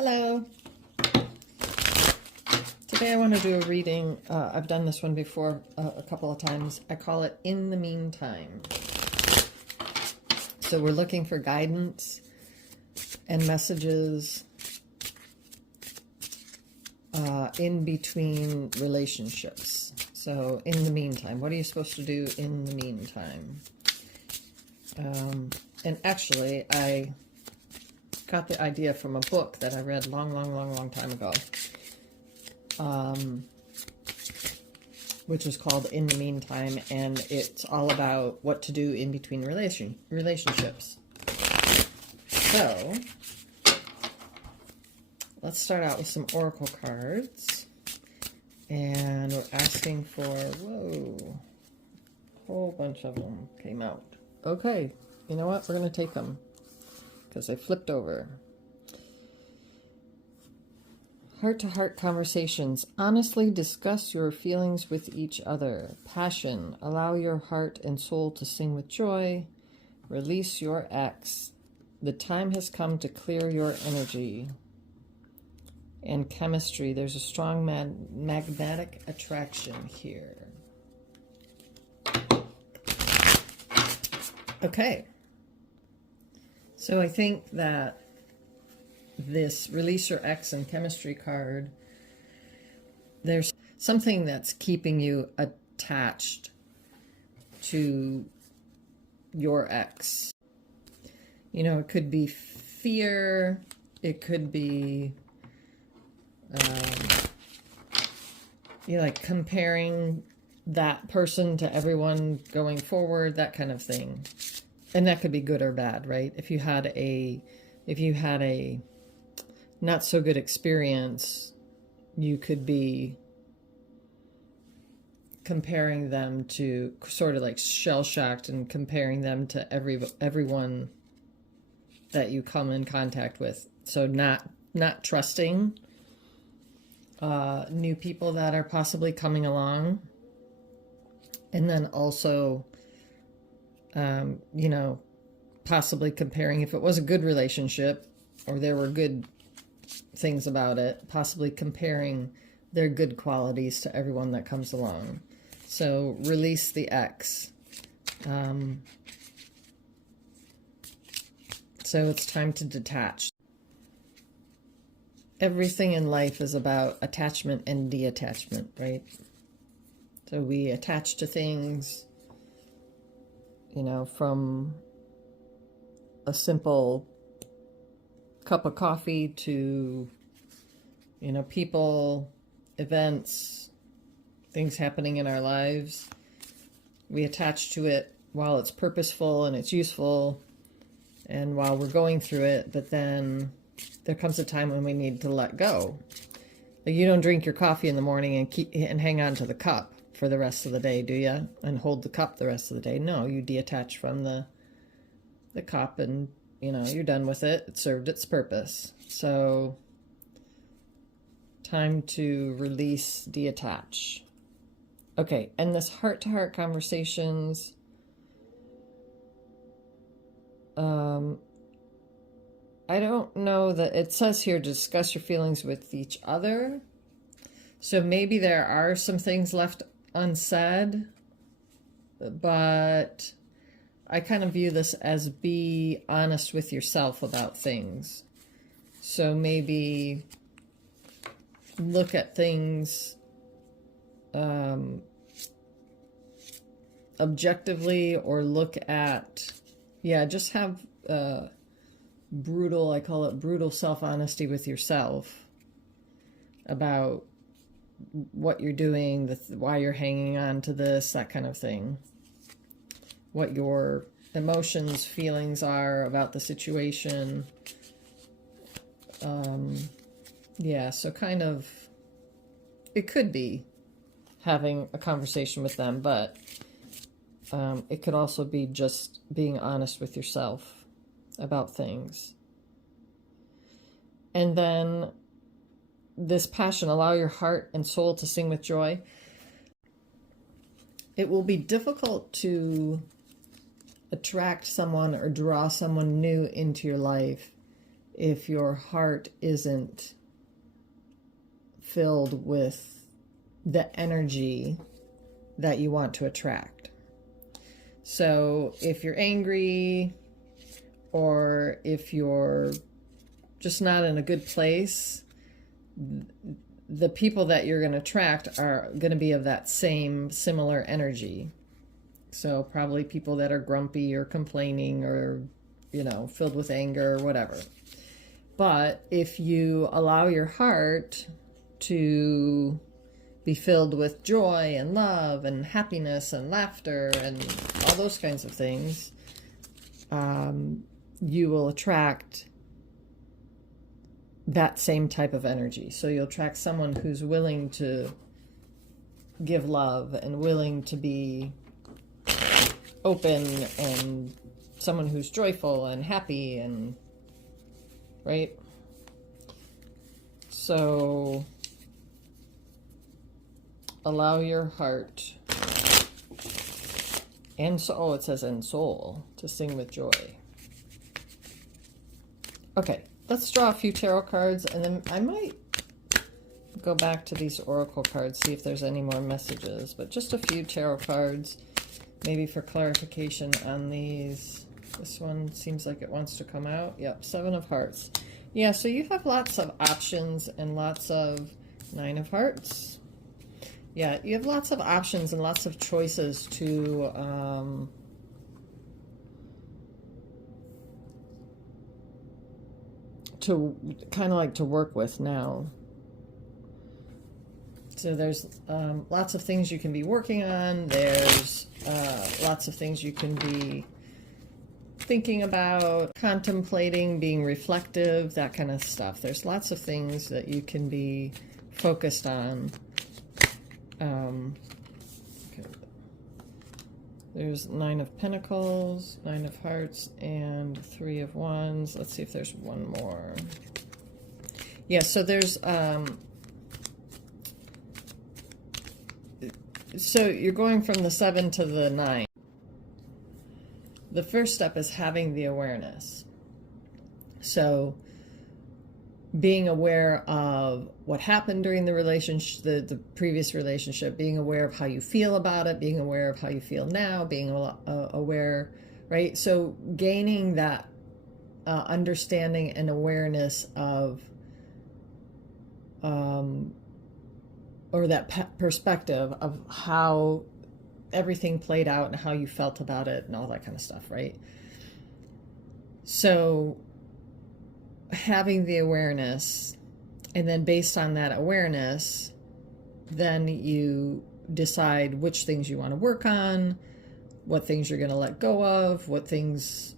Hello. Today I want to do a reading. I've done this one before a couple of times. I call it In the Meantime. So we're looking for guidance and messages in between relationships. So in the meantime, what are you supposed to do in the meantime? And actually, I got the idea from a book that I read long time ago, which is called In the Meantime, and it's all about what to do in between relationships. So let's start out with some oracle cards, and we're asking for, whoa, a whole bunch of them came out. Okay, you know what, we're going to take them because they flipped over. Heart-to-heart conversations. Honestly discuss your feelings with each other. Passion. Allow your heart and soul to sing with joy. Release your ex. The time has come to clear your energy. And chemistry. There's a strong magnetic attraction here. Okay. So I think that this release your ex and chemistry card, there's something that's keeping you attached to your ex. You know, it could be fear, it could be like comparing that person to everyone going forward, that kind of thing. And that could be good or bad, right? If you had a not so good experience, you could be comparing them to, sort of like shell-shocked and comparing them to everyone that you come in contact with. So not trusting new people that are possibly coming along. And then also, you know, possibly comparing, if it was a good relationship or there were good things about it, possibly comparing their good qualities to everyone that comes along. So release the ex. So it's time to detach. Everything in life is about attachment and detachment, right? So we attach to things, you know, from a simple cup of coffee to, you know, people, events, things happening in our lives. We attach to it while it's purposeful and it's useful and while we're going through it, but then there comes a time when we need to let go. Like, you don't drink your coffee in the morning and hang on to the cup for the rest of the day, do you? And hold the cup the rest of the day. No, you detach from the cup and, you know, you're done with it. It served its purpose. So time to release, detach. Okay, and this heart-to-heart conversations, I don't know that it says here to discuss your feelings with each other. So maybe there are some things left unsaid, but I kind of view this as be honest with yourself about things. So maybe look at things objectively, or look at, just have brutal, I call it brutal self-honesty with yourself about what you're doing, why you're hanging on to this, that kind of thing. What your emotions, feelings are about the situation. So kind of, it could be having a conversation with them, but it could also be just being honest with yourself about things. And then this passion, allow your heart and soul to sing with joy. It will be difficult to attract someone or draw someone new into your life if your heart isn't filled with the energy that you want to attract. So if you're angry, or if you're just not in a good place, the people that you're going to attract are going to be of that same similar energy. So probably people that are grumpy or complaining or, filled with anger or whatever. But if you allow your heart to be filled with joy and love and happiness and laughter and all those kinds of things, you will attract that same type of energy. So you'll attract someone who's willing to give love and willing to be open, and someone who's joyful and happy, and right? So allow your heart and soul, it says, and soul, to sing with joy. Okay, let's draw a few tarot cards, and then I might go back to these oracle cards, see if there's any more messages, but just a few tarot cards, maybe for clarification on these. This one seems like it wants to come out. Yep, 7 of Hearts. Yeah, so you have lots of options and lots of 9 of Hearts. Yeah, you have lots of options and lots of choices to kind of like to work with now. So there's lots of things you can be working on. There's lots of things you can be thinking about, contemplating, being reflective, that kind of stuff. There's lots of things that you can be focused on. Okay. There's 9 of Pentacles, 9 of Hearts, and 3 of Wands. Let's see if there's one more. Yeah, so there's so you're going from the 7 to the 9. The first step is having the awareness. So being aware of what happened during the relationship, the previous relationship, being aware of how you feel about it, being aware of how you feel now, being aware, right? So gaining that understanding and awareness of, or that perspective of how everything played out and how you felt about it and all that kind of stuff, right? So having the awareness, and then based on that awareness, then you decide which things you want to work on, what things you're going to let go of, what things,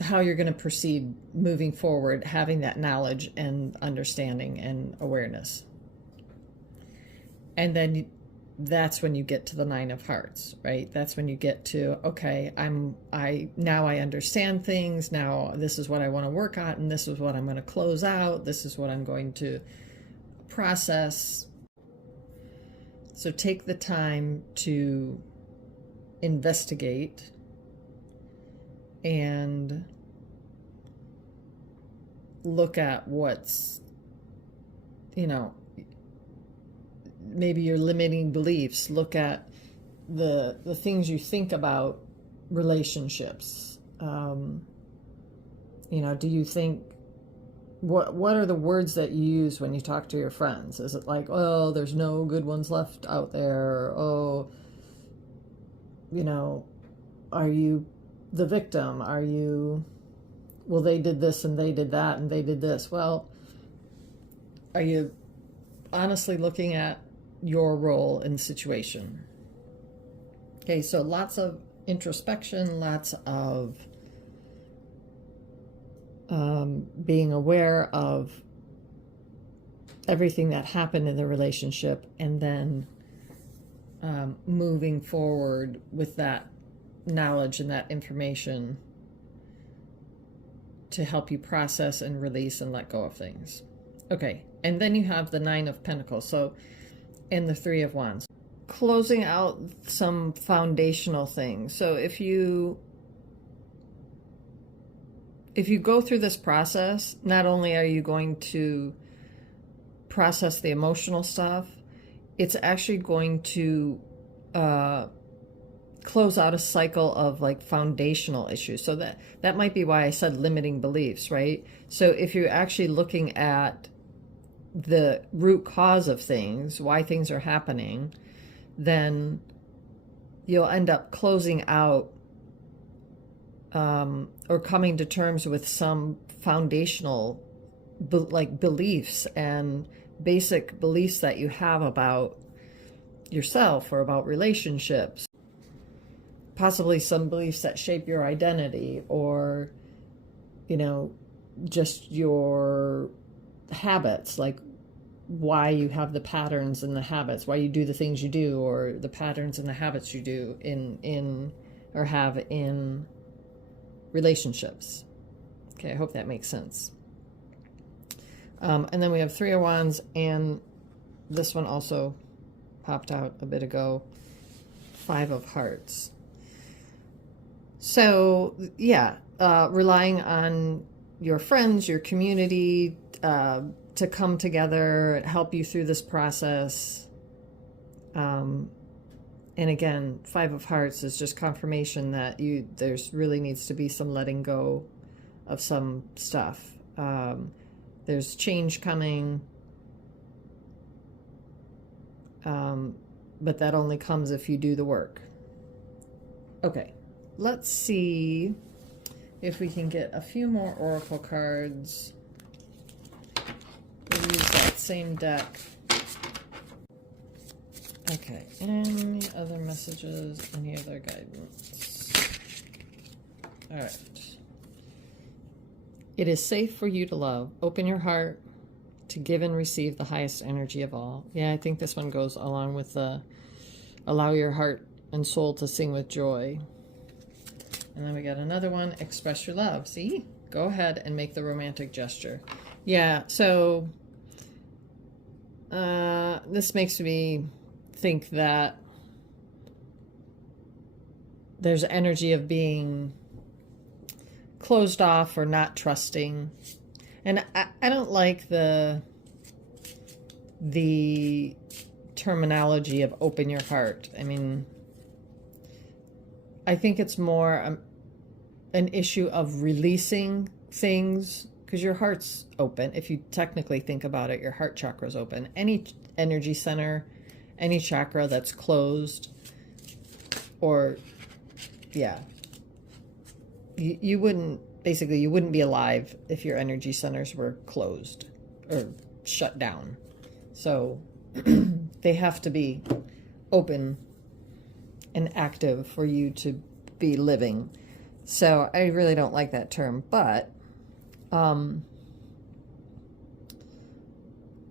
how you're going to proceed moving forward, having that knowledge and understanding and awareness. And then that's when you get to the 9 of Hearts, right? That's when you get to, okay, now I understand things. Now this is what I want to work on, and this is what I'm going to close out. This is what I'm going to process. So take the time to investigate and look at what's, maybe your limiting beliefs. Look at the things you think about relationships. Do you think, what are the words that you use when you talk to your friends? Is it like, oh, there's no good ones left out there? Oh, are you the victim? Are you, well, they did this and they did that and they did this. Well, are you honestly looking at your role in the situation? Okay, so lots of introspection, lots of being aware of everything that happened in the relationship, and then moving forward with that knowledge and that information to help you process and release and let go of things. Okay, and then you have the 9 of Pentacles, so, and the 3 of Wands. Closing out some foundational things. So if you if you go through this process, not only are you going to process the emotional stuff, it's actually going to close out a cycle of like foundational issues. So that might be why I said limiting beliefs, right? So if you're actually looking at the root cause of things, why things are happening, then you'll end up closing out or coming to terms with some foundational like beliefs and basic beliefs that you have about yourself or about relationships, possibly some beliefs that shape your identity, or just your habits, like why you have the patterns and the habits, why you do the things you do, or the patterns and the habits you do in or have in relationships. Okay, I hope that makes sense. And then we have Three of Wands, and this one also popped out a bit ago, Five of Hearts. So yeah, relying on your friends, your community, to come together, help you through this process. And again, Five of Hearts is just confirmation that there's really needs to be some letting go of some stuff. There's change coming, but that only comes if you do the work. Okay, let's see if we can get a few more oracle cards. We'll use that same deck. Okay, any other messages, any other guidance? All right. It is safe for you to love. Open your heart to give and receive the highest energy of all. Yeah, I think this one goes along with the allow your heart and soul to sing with joy. And then we got another one, express your love. See? Go ahead and make the romantic gesture. Yeah, so this makes me think that there's energy of being closed off or not trusting. And I don't like the terminology of open your heart. I mean, I think it's more an issue of releasing things, because your heart's open. If you technically think about it, your heart chakra's open. Any energy center, any chakra that's closed, or yeah, you wouldn't be alive if your energy centers were closed or shut down. So they have to be open and active for you to be living. So I really don't like that term, but I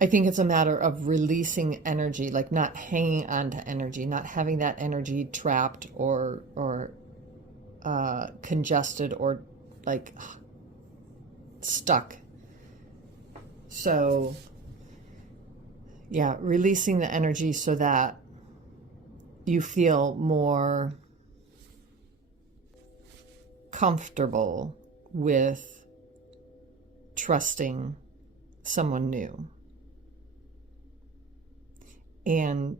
think it's a matter of releasing energy, like not hanging on to energy, not having that energy trapped or congested or like stuck. So yeah, releasing the energy so that you feel more comfortable with trusting someone new. And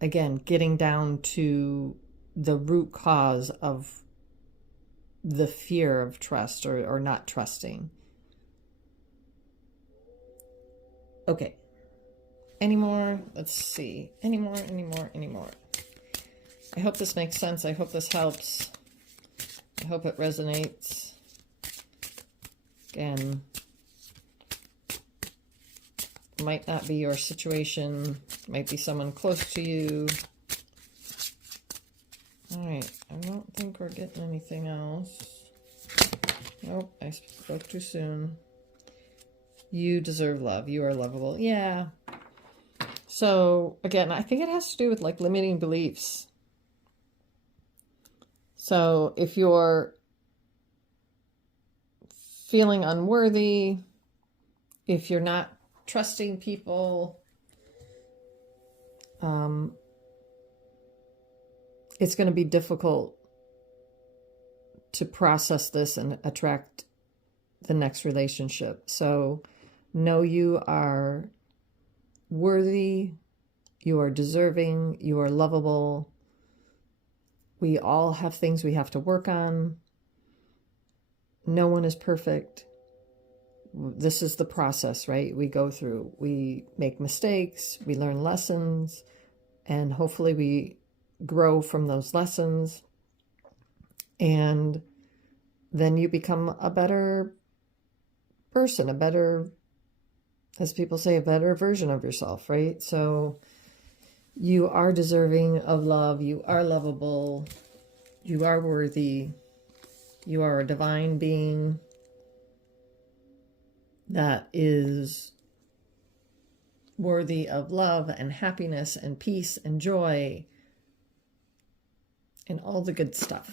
again, getting down to the root cause of the fear of trust or not trusting. Okay. Any more? Let's see. Any more? I hope this makes sense. I hope this helps. I hope it resonates. Again, might not be your situation. Might be someone close to you. All right. I don't think we're getting anything else. Nope. I spoke too soon. You deserve love. You are lovable. Yeah. So again, I think it has to do with like limiting beliefs. So if you're feeling unworthy, if you're not trusting people, it's going to be difficult to process this and attract the next relationship. So know you are worthy, you are deserving, you are lovable. We all have things we have to work on. No one is perfect. This is the process, right? We go through. We make mistakes, we learn lessons, and hopefully we grow from those lessons. And then you become a better person, a better, as people say, a better version of yourself, right? So you are deserving of love. You are lovable. You are worthy. You are a divine being that is worthy of love and happiness and peace and joy and all the good stuff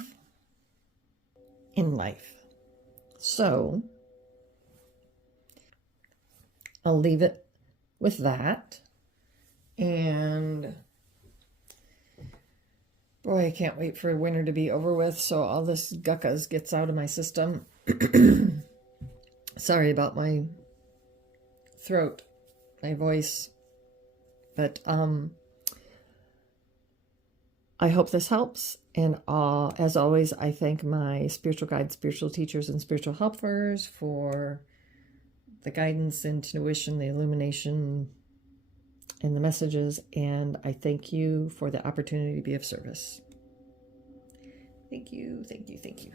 in life. So I'll leave it with that. And boy, I can't wait for winter to be over with so all this guckas gets out of my system. Sorry about my throat, my voice, but I hope this helps. And as always, I thank my spiritual guides, spiritual teachers, and spiritual helpers for the guidance, intuition, the illumination, and the messages. And I thank you for the opportunity to be of service. Thank you, thank you, thank you.